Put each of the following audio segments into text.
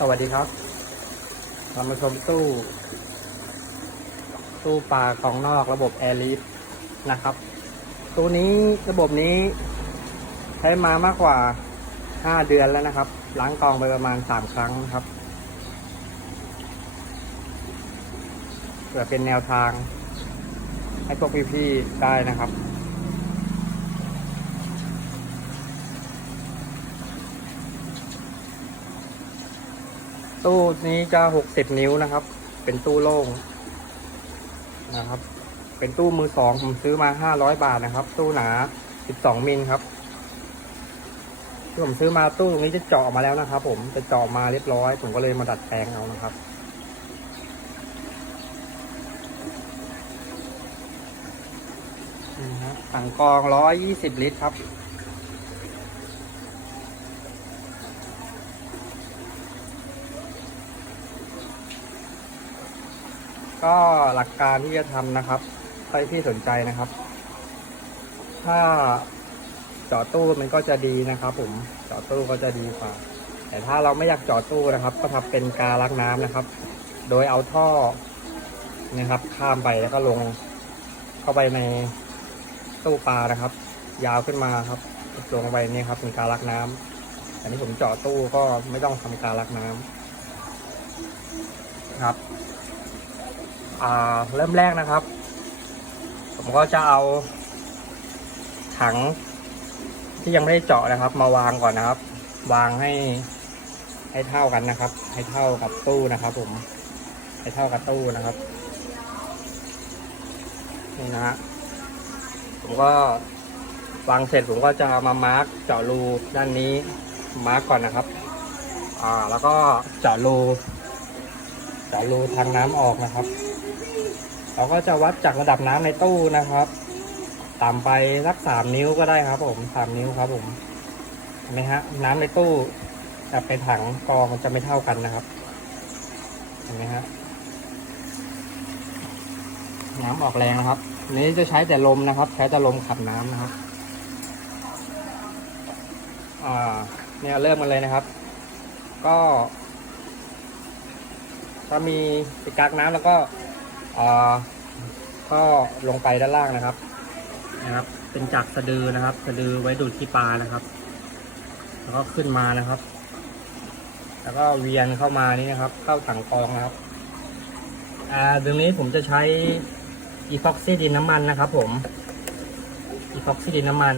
สวัสดีครับเรามาชมตู้ ตู้ปลากองนอกระบบแอร์ลิฟนะครับ ตู้นี้ระบบนี้ ใช้มามากกว่า 5 เดือนแล้วนะครับ ล้างกองไปประมาณ 3 ครั้งครับเพื่อเป็นแนวทาง ให้พวกพี่ๆได้นะครับ ตู้นี้จะหกสิบนิ้วนะครับ เป็นตู้โล่งนะครับ เป็นตู้มือสองผมซื้อมาห้าร้อยบาทนะครับ ตู้หนาสิบสองมิลครับที่ผมซื้อมาตู้ตรงนี้จะเจาะมาแล้วนะครับ ผมจะเจาะมาเรียบร้อย ผมก็เลยมาดัดแปลงเอานะครับนี่นะฮะถังกองร้อยยี่สิบลิตรครับ ก็หลักการที่จะทำนะครับใครที่สนใจนะครับ ถ้าเจาะตู้มันก็จะดีนะครับ ผมเจาะตู้ก็จะดีกว่า แต่ถ้าเราไม่อยากเจาะตู้นะครับ ก็ทำเป็นกาลักน้ำนะครับ โดยเอาท่อนะครับ ข้ามไปแล้วก็ลงเข้าไปในตู้ปลานะครับ ยาวขึ้นมาครับลงไปนี่ครับเป็นกาลักน้ำอันนี้ผมเจาะตู้ก็ไม่ต้องทำการลักน้ำครับ เริ่มแรกนะครับ ผมก็จะเอาถังที่ยังไม่ได้เจาะนะครับ มาวางก่อนนะครับ วางให้ให้เท่ากันนะครับ ให้เท่ากับตู้นะครับ ผม ให้เท่ากับตู้นะครับนี่นะฮะผมก็วางเสร็จผมก็จะมามาร์กเจาะรูด้านนี้มาร์กก่อนนะครับ อ่า แล้วก็เจาะรูเจาะรูทางน้ำออกนะครับ เราก็จะวัดจากระดับน้ำในตู้นะครับต่ำไปสักสามนิ้วก็ได้ครับ ผมสามนิ้วครับ ผมเห็นไหมฮะ น้ำในตู้กับในถังกองมันจะไม่เท่ากันนะครับ เห็นไหมฮะน้ำออกแรงนะครับนี้จะใช้แต่ลมนะครับ ใช้แต่ลมขับน้ำนะครับอ่าเนี่ยเริ่มกันเลยนะครับ ก็ถ้ามีติกักน้ำแล้วก็ อ่าก็ลงไปด้านล่างนะครับ นะครับ เป็นจักรสะดือนะครับ สะดือไว้ดูดขี้ปลานะครับ แล้วก็ขึ้นมานะครับ แล้วก็เวียนเข้ามานี่นะครับ เข้าถังกรองนะครับ อ่าตรงนี้ผมจะใช้อีฟอกซี่ดินน้ำมันนะครับ ผม อีฟอกซี่ดินน้ำมัน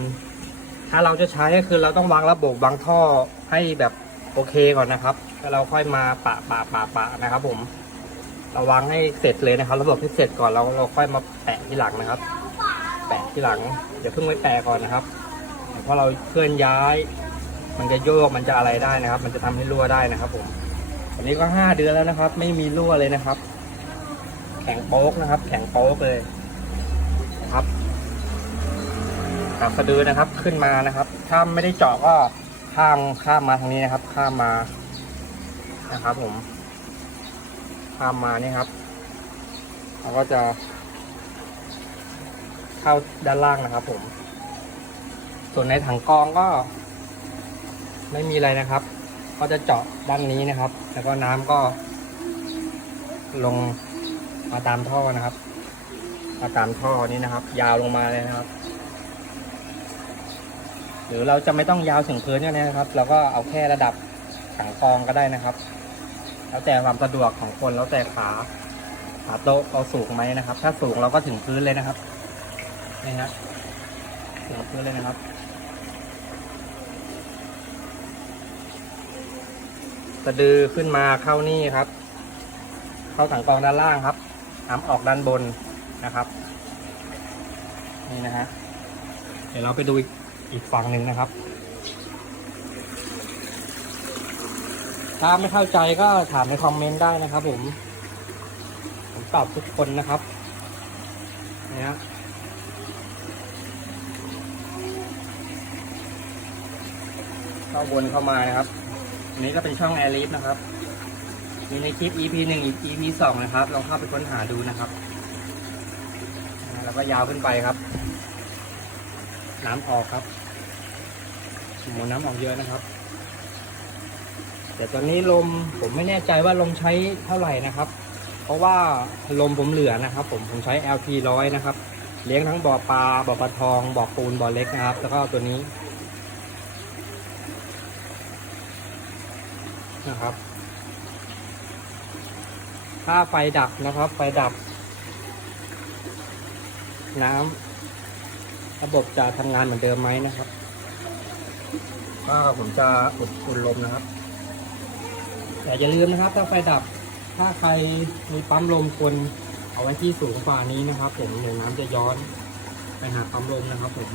ถ้าเราจะใช้ก็คือเราต้องวางระบบวางท่อให้แบบโอเคก่อนนะครับ แล้วเราค่อยมาปะปะปะปะนะครับ ผม เราวางให้เสร็จเลยนะครับ ระบบให้เสร็จก่อนเราเราค่อยมาแปะที่หลังนะครับ แปะที่หลังเดี๋ยวเพิ่งไว้แปะก่อนนะครับเพราะเราเคลื่อนย้าย มันจะโยกมันจะอะไรได้นะครับ มันจะทำให้รั่วได้นะครับ ผมอันนี้ก็ห้าเดือนแล้วนะครับ ไม่มีรั่วเลยนะครับ แข็งโป๊กนะครับ แข็งโป๊กเลยนะครับกับสะดือนะครับขึ้นมานะครับ ถ้าไม่ได้เจาะก็ข้ามข้ามมาทางนี้นะครับ ข้ามมานะครับ ผม ข้ามมานี่ครับเราก็จะเข้าด้านล่างนะครับ ผม ส่วนในถังกองก็ ไม่มีอะไรนะครับ ก็จะเจาะด้านนี้นะครับ แล้วก็น้ำก็ ลงมาตามท่อนะครับ มาตามท่อนี้นะครับ ยาวลงมาเลยนะครับ หรือเราจะไม่ต้องยาวถึงพื้นก็ได้นะครับ เราก็เอาแค่ระดับถังกองก็ได้นะครับ แล้วแต่ความสะดวกของคนแล้วแต่ขาขาโต๊ะเอาสูงไหมนะครับ ถ้าสูงเราก็ถึงพื้นเลยนะครับนี่ฮะถึงพื้นเลยนะครับสะดือขึ้นมาเข้านี่ครับ เข้าถังกรองด้านล่างครับน้ำออกด้านบนนะครับ นี่นะฮะเดี๋ยวเราไปดูอีกอีกฝั่งหนึ่งนะครับ ถ้าไม่เข้าใจก็ถามในคอมเมนต์ได้นะครับ ผม ผมตอบทุกคนนะครับนี่ฮะเข้าวนเข้ามานะครับ อันนี้ก็เป็นช่องแอร์ลิฟนะครับ มีในคลิป EP หนึ่ง EP สองนะครับ ลองเข้าไปค้นหาดูนะครับแล้วก็ยาวขึ้นไปครับ น้ำออกครับหมูน้ำออกเยอะนะครับ แต่ตอนนี้ลมผมไม่แน่ใจว่าลมใช้เท่าไหร่นะครับ เพราะว่าลมผมเหลือนะครับ ผมผมใช้ LP ร้อยนะครับ เลี้ยงทั้งบ่อปลาบ่อปลาทองบ่อปูนบ่อเล็กนะครับ แล้วก็ตัวนี้นะครับ ถ้าไฟดับนะครับ ไฟดับ น้ำระบบจะทำงานเหมือนเดิมไหมนะครับ ก็ผมจะอุดอุ่นลมนะครับ แต่อย่าลืมนะครับ ถ้าไฟดับถ้าใครมีปั๊มลมควรเอาไว้ที่สูงกว่านี้นะครับ ผมเดี๋ยวน้ำจะย้อนไปหาปั๊มลมนะครับ ผม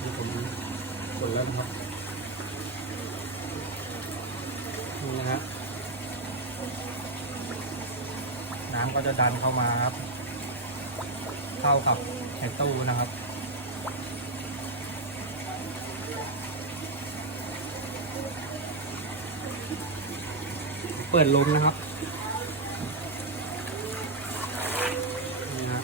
ที่ผมกดแล้วนะครับนี่นะฮะน้ำก็จะดันเข้ามาครับ เข้ากับแผ่นตู้นะครับ เปิดลมนะครับนี่นะ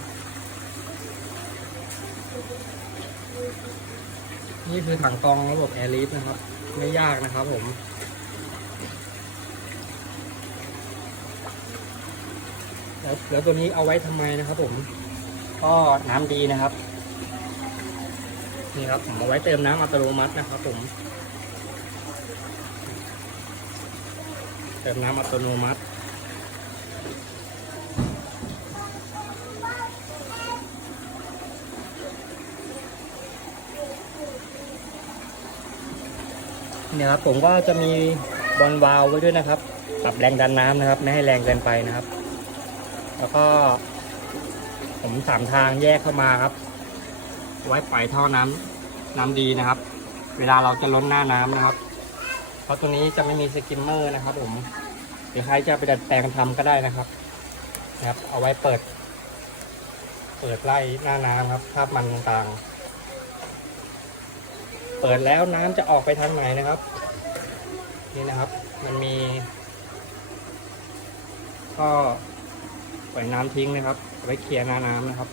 นี่คือถังกรองระบบแอร์ลิฟนะครับ ไม่ยากนะครับผม แล้วแล้วตัวนี้เอาไว้ทำไมนะครับผม ก็น้ำดีนะครับ นี่ครับผมเอาไว้เติมน้ำอัตโนมัตินะครับผม เติมน้ำอัตโนมัติเนี่ยครับผมก็จะมีบอลวาล์วไว้ด้วยนะครับ ปรับแรงดันน้ำนะครับ ไม่ให้แรงเกินไปนะครับ แล้วก็ ผมสามทางแยกเข้ามาครับ ไว้ปล่อยท่อน้ำน้ำดีนะครับ เวลาเราจะล้นหน้าน้ำนะครับ ราะตัวนี้จะไม่มีสกิมเมอร์นะครับ ผมหรือใครจะไปดัดแปลงทำก็ได้นะครับนะครับ เอาไว้เปิด เปิดไล่หน้าน้ำครับคราบมันต่างๆ เปิดแล้วน้ำจะออกไปทางไหนนะครับ นี่นะครับ มันมีก็ปล่อยน้ำทิ้งนะครับไว้เคลียร์หน้าน้ำนะครับ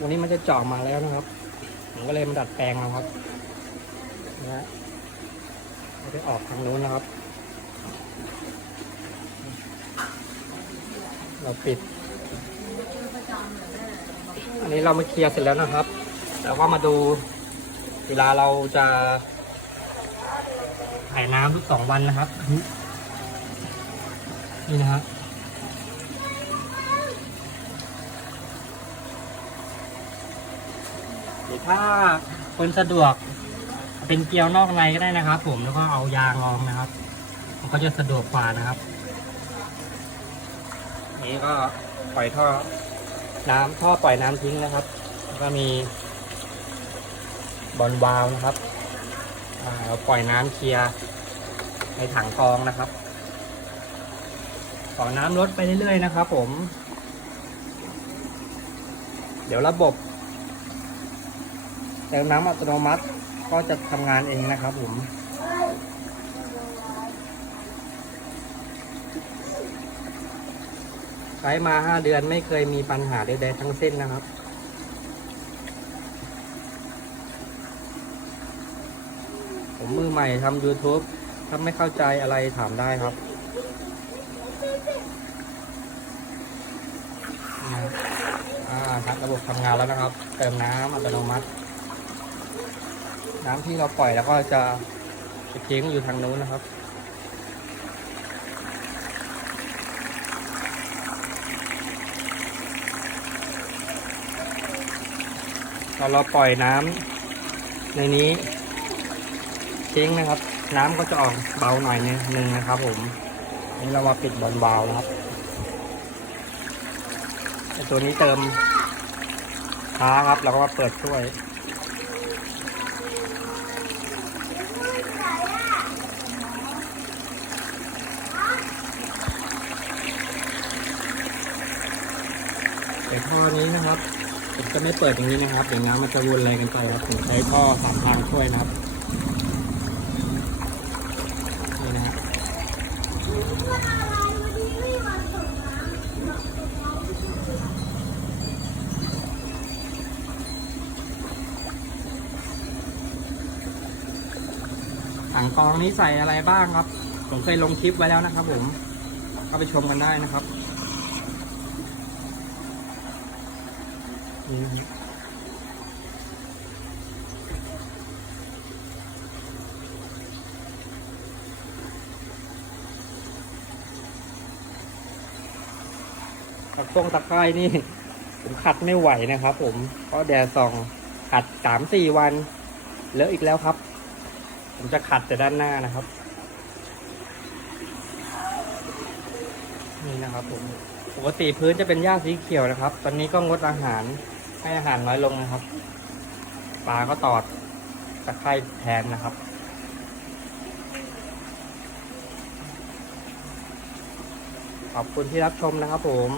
วันนี้มันจะเจาะมาแล้วนะครับ ผมก็เลยมาดัดแปลงเอาครับ ไม่ได้ออกทางนู้นนะครับ เราปิด อันนี้เรามาเคลียร์เสร็จแล้วนะครับแล้วก็มาดูเวลาเราจะถ่ายน้ำทุกสองวันนะครับ นี่นะฮะหรือถ้าคนสะดวก เป็นเกลียวนอกในก็ได้นะครับ ผมแล้วก็เอายางรองนะครับ มันก็จะสะดวกกว่านะครับ นี้ก็ปล่อยท่อน้ำท่อปล่อยน้ำทิ้งนะครับแล้วก็มีบอลวาล์วนะครับเราปล่อยน้ำเคลียร์ในถังกองนะครับปล่อน้ำลดไปเรื่อยๆนะครับ ผม เดี๋ยวระบบเติมน้ำอัตโนมัติ ก็จะทำงานเองนะครับผมใช้มาห้าเดือนไม่เคยมีปัญหาใดๆทั้งสิ้นนะครับ ผมมือใหม่ทำ YouTube ถ้าไม่เข้าใจอะไรถามได้ครับนี่ครับอ่าครับระบบทำงานแล้วนะครับ เติมน้ำอัตโนมัติ น้ำที่เราปล่อยแล้วก็จะจะทิ้งอยู่ทางนู้นนะครับ พอเราปล่อยน้ำในนี้ทิ้งนะครับ น้ำก็จะออกเบาหน่อยนึงนึงนะครับ ผมนี่เรามาปิดบอลวาวนะครับตัวนี้เติมช้าครับ เราก็มาเปิดช่วย ท่อนี้นะครับผมจะไม่เปิดอย่างนี้นะครับเดี๋ยวน้ำมันจะวนอะไรกันไปครับผมใช้ท่อสามทางช่วยนะครับนี่นะฮะถังกองนี้ใส่อะไรบ้างครับ ผมเคยลงคลิปไว้แล้วนะครับ ผมก็ไปชมกันได้นะครับ นี่นะครับตะกร้งตะไคร่นี่ ผมขัดไม่ไหวนะครับ ผมเพราะแดดส่องขัดสามสี่วันเลอะอีกแล้วครับ ผมจะขัดแต่ด้านหน้านะครับ นี่นะครับผมปกติพื้นจะเป็นหญ้าสีเขียวนะครับ ตอนนี้ก็งดอาหาร ให้อาหารน้อยลงนะครับ ปลาก็ตอดตะไคร่แทนนะครับ ขอบคุณที่รับชมนะครับผม